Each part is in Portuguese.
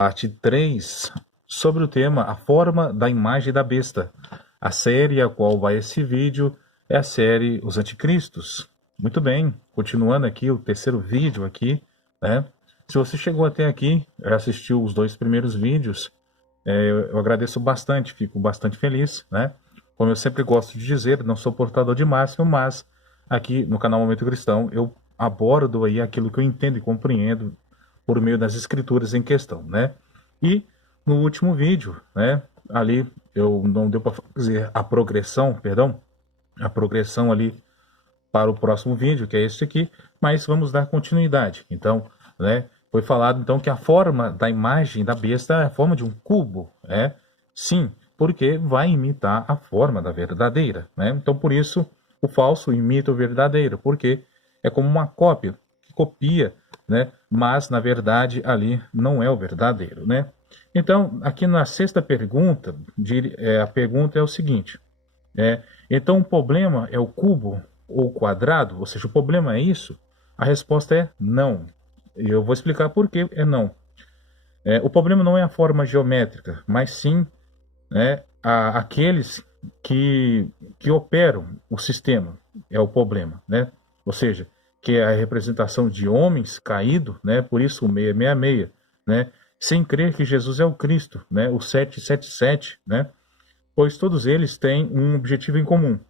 Parte 3 sobre o tema A Forma da Imagem da Besta. A série a qual vai esse vídeo é a série Os Anticristos. Muito bem, continuando aqui o terceiro vídeo aqui, né? Se você chegou até aqui, assistiu os 2 primeiros vídeos, eu agradeço bastante, fico bastante feliz, né? Como eu sempre gosto de dizer, não sou portador de máximo, mas aqui no canal Momento Cristão eu abordo aí aquilo que eu entendo e compreendo por meio das escrituras em questão, né? E no último vídeo, né, ali eu não deu para fazer a progressão ali para o próximo vídeo, que é este aqui, mas vamos dar continuidade. Então, né, foi falado então que a forma da imagem da besta é a forma de um cubo, né? Sim, porque vai imitar a forma da verdadeira, né? Então, por isso, o falso imita o verdadeiro, porque é como uma cópia, que copia, né? Mas, na verdade, ali não é o verdadeiro, né? Então, aqui na sexta pergunta, a pergunta é o seguinte, então o problema é o cubo ou o quadrado? Ou seja, o problema é isso? A resposta é não. E eu vou explicar por que é não. O problema não é a forma geométrica, mas sim, né, aqueles que operam o sistema é o problema, né? Ou seja, que é a representação de homens caídos, né? Por isso o 666, né? Sem crer que Jesus é o Cristo, né? O 777, né? Pois todos eles têm um objetivo em comum,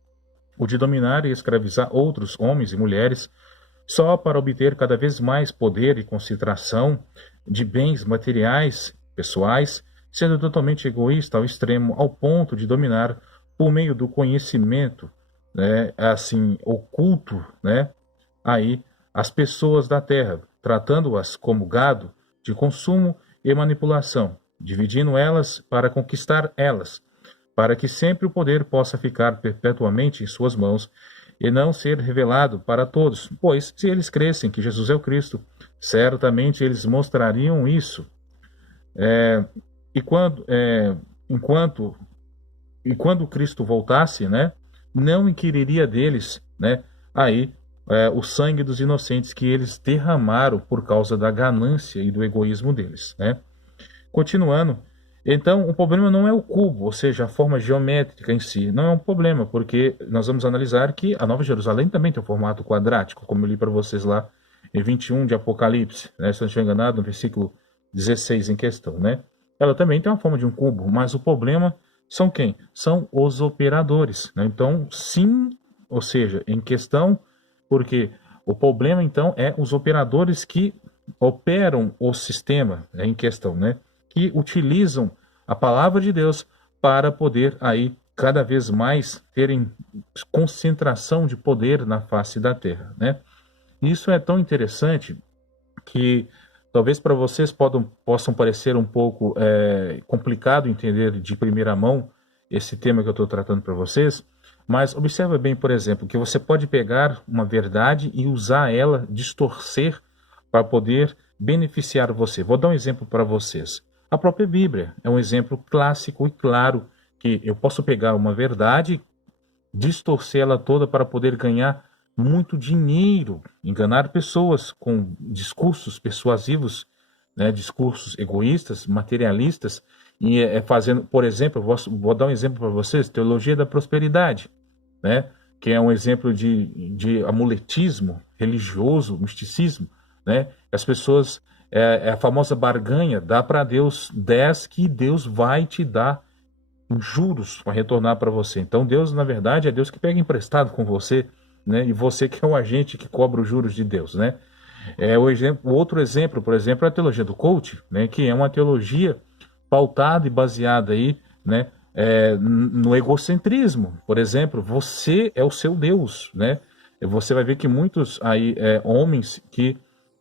o de dominar e escravizar outros homens e mulheres só para obter cada vez mais poder e concentração de bens materiais, pessoais, sendo totalmente egoísta ao extremo, ao ponto de dominar por meio do conhecimento, né, assim, oculto, né, aí as pessoas da terra, tratando-as como gado de consumo e manipulação, dividindo elas para conquistar elas, para que sempre o poder possa ficar perpetuamente em suas mãos e não ser revelado para todos, pois se eles crescem que Jesus é o Cristo, certamente eles mostrariam isso. E quando, enquanto e quando Cristo voltasse, né, não inquiriria deles, né, aí o sangue dos inocentes que eles derramaram por causa da ganância e do egoísmo deles, né? Continuando, então o problema não é o cubo, ou seja, a forma geométrica em si, não é um problema, porque nós vamos analisar que a Nova Jerusalém também tem um formato quadrático, como eu li para vocês lá em 21 de Apocalipse, né, se eu não estiver enganado, no versículo 16 em questão, né? Ela também tem uma forma de um cubo, mas o problema são quem? São os operadores, né? Então, sim, ou seja, em questão, porque o problema então é os operadores que operam o sistema, né, em questão, né? Que utilizam a palavra de Deus para poder aí cada vez mais terem concentração de poder na face da terra, né? Isso é tão interessante que talvez para vocês possam parecer um pouco complicado entender de primeira mão esse tema que eu estou tratando para vocês, mas observa bem, por exemplo, que você pode pegar uma verdade e usar ela, distorcer para poder beneficiar você. Vou dar um exemplo para vocês. A própria Bíblia é um exemplo clássico e claro que eu posso pegar uma verdade, distorcer ela toda para poder ganhar muito dinheiro, enganar pessoas com discursos persuasivos, né, discursos egoístas, materialistas, e fazendo, por exemplo, vou dar um exemplo para vocês, teologia da prosperidade, né, que é um exemplo de amuletismo religioso, misticismo, né, as pessoas, a famosa barganha, dá para Deus 10 que Deus vai te dar juros para retornar para você. Então Deus, na verdade, é Deus que pega emprestado com você, né? E você que é o agente que cobra os juros de Deus, né? O outro exemplo, por exemplo, é a teologia do coach, né? Que é uma teologia pautada e baseada aí, né? No egocentrismo. Por exemplo, você é o seu Deus, né? Você vai ver que muitos aí homens que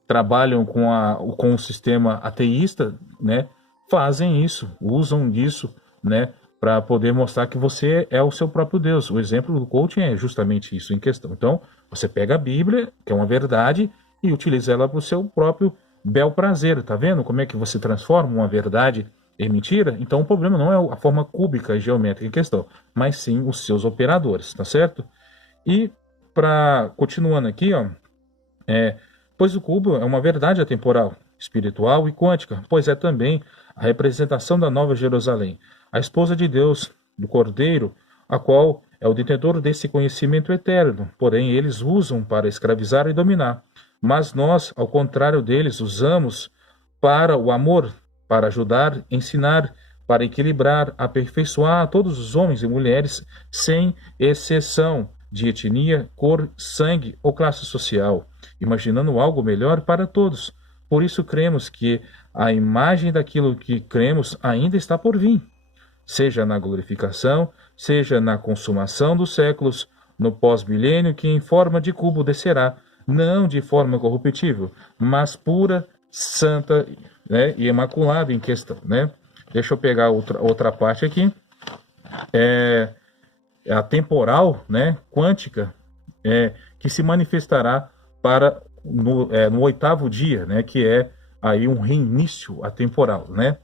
trabalham com o sistema ateísta, né? Fazem isso, usam disso, né? Para poder mostrar que você é o seu próprio Deus. O exemplo do coaching é justamente isso em questão. Então, você pega a Bíblia, que é uma verdade, e utiliza ela para o seu próprio bel prazer. Tá vendo como é que você transforma uma verdade em mentira? Então, o problema não é a forma cúbica e geométrica em questão, mas sim os seus operadores, tá certo? E, continuando aqui, ó, pois o cubo é uma verdade atemporal. espiritual e quântica, pois é também a representação da Nova Jerusalém, a esposa de Deus, do Cordeiro, a qual é o detentor desse conhecimento eterno, porém eles usam para escravizar e dominar. Mas nós, ao contrário deles, usamos para o amor, para ajudar, ensinar, para equilibrar, aperfeiçoar todos os homens e mulheres, sem exceção de etnia, cor, sangue ou classe social, imaginando algo melhor para todos. Por isso cremos que a imagem daquilo que cremos ainda está por vir, seja na glorificação, seja na consumação dos séculos, no pós-milênio que em forma de cubo descerá, não de forma corruptível, mas pura, santa, né, e imaculada em questão, né? Deixa eu pegar outra parte aqui. É a temporal, né, quântica, que se manifestará no oitavo dia, né, que é aí um reinício atemporal, né?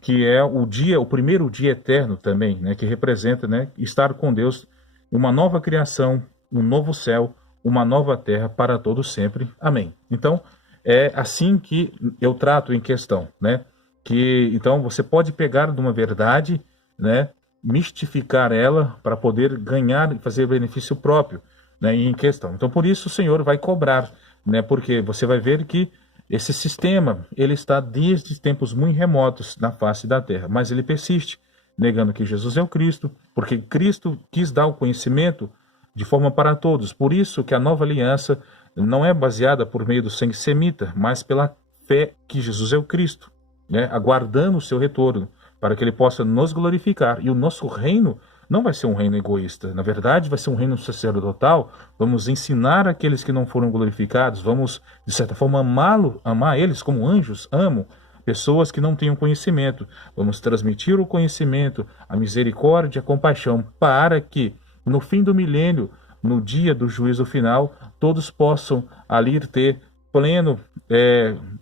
Que é o primeiro dia eterno também, né, que representa, né, estar com Deus, uma nova criação, um novo céu, uma nova terra para todos sempre. Amém. Então, é assim que eu trato em questão, né? Que então você pode pegar de uma verdade, né, mistificar ela para poder ganhar e fazer benefício próprio, né, em questão. Então, por isso o Senhor vai cobrar, né? Porque você vai ver que esse sistema, ele está desde tempos muito remotos na face da terra, mas ele persiste, negando que Jesus é o Cristo, porque Cristo quis dar o conhecimento de forma para todos. Por isso que a nova aliança não é baseada por meio do sangue semita, mas pela fé que Jesus é o Cristo, né? Aguardando o seu retorno, para que ele possa nos glorificar. E o nosso reino não vai ser um reino egoísta, na verdade vai ser um reino sacerdotal. Vamos ensinar aqueles que não foram glorificados, vamos de certa forma amar eles como anjos amam pessoas que não têm o conhecimento. Vamos transmitir o conhecimento, a misericórdia, a compaixão, para que no fim do milênio, no dia do juízo final, todos possam ali ter pleno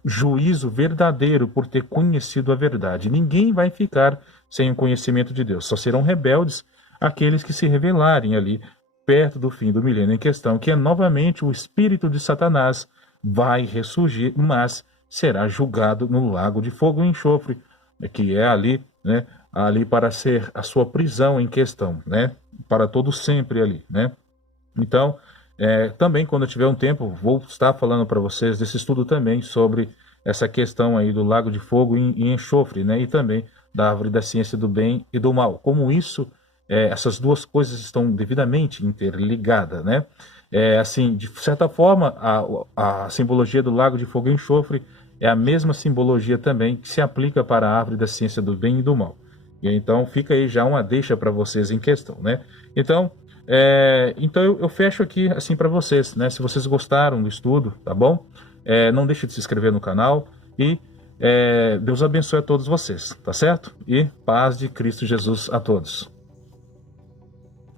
juízo verdadeiro por ter conhecido a verdade. Ninguém vai ficar sem o conhecimento de Deus. Só serão rebeldes aqueles que se rebelarem ali perto do fim do milênio em questão, que é novamente o espírito de Satanás vai ressurgir, mas será julgado no lago de fogo e enxofre, que é ali, né, ali para ser a sua prisão em questão, né, para todo sempre ali, né. Então, também quando eu tiver um tempo, vou estar falando para vocês desse estudo também sobre essa questão aí do lago de fogo e enxofre, né, e também da árvore da ciência do bem e do mal, como isso, essas duas coisas estão devidamente interligadas, né. Assim, de certa forma, a simbologia do lago de fogo e enxofre é a mesma simbologia também que se aplica para a árvore da ciência do bem e do mal. E então fica aí já uma deixa para vocês em questão, né. Então eu fecho aqui assim para vocês, né? Se vocês gostaram do estudo, tá bom? Não deixe de se inscrever no canal e Deus abençoe a todos vocês, tá certo? E paz de Cristo Jesus a todos.